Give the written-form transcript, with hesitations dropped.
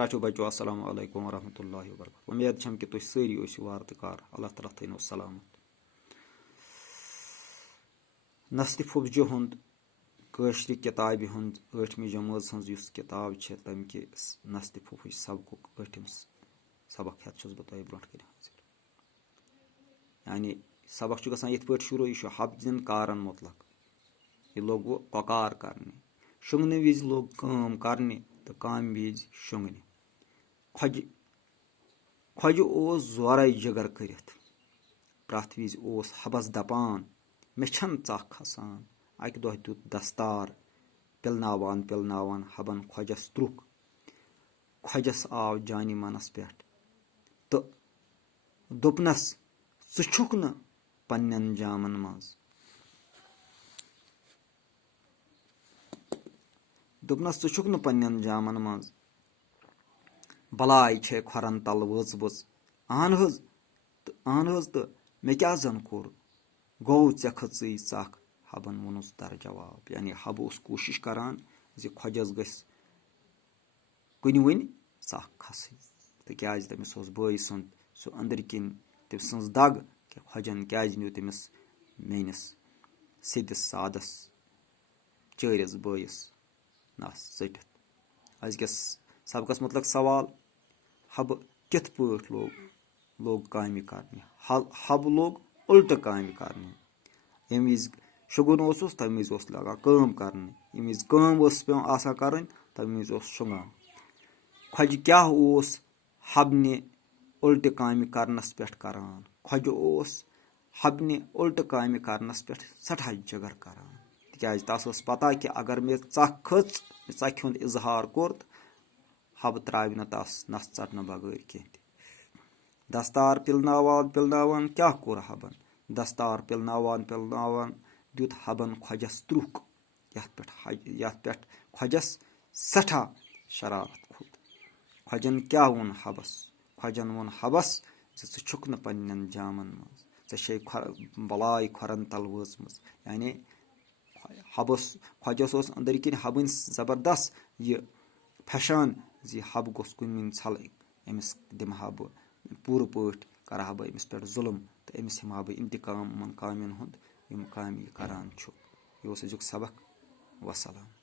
चाचो बचो अस्सलाम वालेकुम वरहमतुल्लाहि वबरकातुहू। उम्मीद छम कि तुम सारी ٲسِو وار تہٕ کار اللہ تعالیٰ تھٲینو سلامت। نسلہِ فوفجہِ ہُنٛد کٲشرِ کِتابہِ ہُنٛد 8مہِ جمٲژ ہٕنٛز یُس کِتاب چھِ تَمہِ کہِ نسلہِ فوفٕچ سبقُک 8م سبق ہٮ۪تھ چھُس بہٕ تۄہہِ برونٛٹھ کَنہِ حٲضِر۔ یعنی سبق چھُ گژھان یِتھ پٲٹھۍ شروٗع، یہِ چھُ حبزٮ۪ن کارن مُتلق۔ یہِ لوٚگ وۄنۍ کۄکار کرنہِ، شۄنٛگنہٕ وِزِ لوٚگ کٲم کرنہِ تہٕ کامہِ وِزِ شۄنٛگنہِ۔ کھۄجہِ اوس زورے جِگر کٔرِتھ، پرٛٮ۪تھ وِزِ اوس حبس دپان مےٚ چھنہٕ ژکھ کھسان۔ اکہِ دۄہ دیُت دستار پِلناوان پِلناوان حبن کھۄجس ترُک۔ کھۄجس آو جانہِ منس پٮ۪ٹھ تہٕ دوٚپنس ژٕ چھُکھ نہٕ پننٮ۪ن جامن منٛز بلاے چھے کھۄرن تل وٲژمٕژ۔ اہن حظ تہٕ مےٚ کیٛاہ زن کوٚر؟ گوٚو ژےٚ کھٔژٕے ژکھ، حبن ووٚنُس درجواب۔ یعنی حبہٕ اوس کوٗشش کران زِ کھۄجس گژھِ کُنہِ وِنہِ ژکھ کھسٕنۍ، تِکیٛازِ تٔمِس اوس بٲے سُنٛد سُہ أنٛدرۍ کِنۍ تٔمۍ سٕنٛز دگ کہِ کھۄجن کیٛازِ نیوٗ تٔمِس میٲنِس سِدِس سادس چٲرِس بٲیِس نس ژٔٹِتھ۔ أزکِس سبقس مُتلق سوال: حبہٕ کِتھ پٲٹھۍ لوٚگ کامہِ کرنہِ؟ حبہٕ لوٚگ اُلٹہٕ کامہِ کرنہِ۔ ییٚمہِ وِزِ شۄنٛگُن اوسُس تَمہِ وِزِ اوس لگان کٲم کرنہِ، ییٚمہِ وِزِ کٲم ٲس پیٚوان آسان کرٕنۍ تَمہِ وِزِ اوس شۄنٛگان۔ کھۄجہِ کیٛاہ اوس حبنہِ اُلٹہِ کامہِ کرنس پٮ۪ٹھ کران؟ کھۄجہِ اوس حبنہِ اُلٹہٕ کامہِ کرنس پٮ۪ٹھ سٮ۪ٹھاہ جِگر کران، تِکیٛازِ تس ٲس پتہ کہِ اگر مےٚ ژکھ کھٔژ، مےٚ ژکھِ ہُنٛد اظہار کوٚر تہٕ حبہٕ تراوِ نہٕ تس نس ژٹنہٕ بغٲر کینٛہہ تہِ۔ دستار پِلناوان پِلناوان کیٛاہ کوٚر حبن؟ دستار پِلناوان پِلناوان دیُت حبن کھۄجس ترُک، یتھ پٮ۪ٹھ کھۄجس سٮ۪ٹھاہ شرارت کھوٚت۔ کھۄجن کیٛاہ ووٚن حبس؟ کھۄجن ووٚن حبس زِ ژٕ چھُکھ نہٕ پننٮ۪ن جامن منٛز، ژےٚ چھے بلاے کھۄرن تل وٲژمٕژ۔ یعنی کھۄجس اوس أنٛدرۍ کِنۍ حبٕنۍ زبردست یہِ پھیشان زِ حبہٕ گوٚژھ کُنہِ وِزِ ژھلٕنۍ، أمِس دِمہٕ ہا بہٕ پوٗرٕ پٲٹھۍ کرٕ ہا بہٕ أمِس پٮ۪ٹھ ظُلم تہٕ أمِس ہٮ۪مہٕ ہا بہٕ اِنتقام یِمن کامٮ۪ن ہُنٛد یِم کامہِ یہِ کران چھُ۔ یہِ اوس أزیُک سبق۔ وسلام۔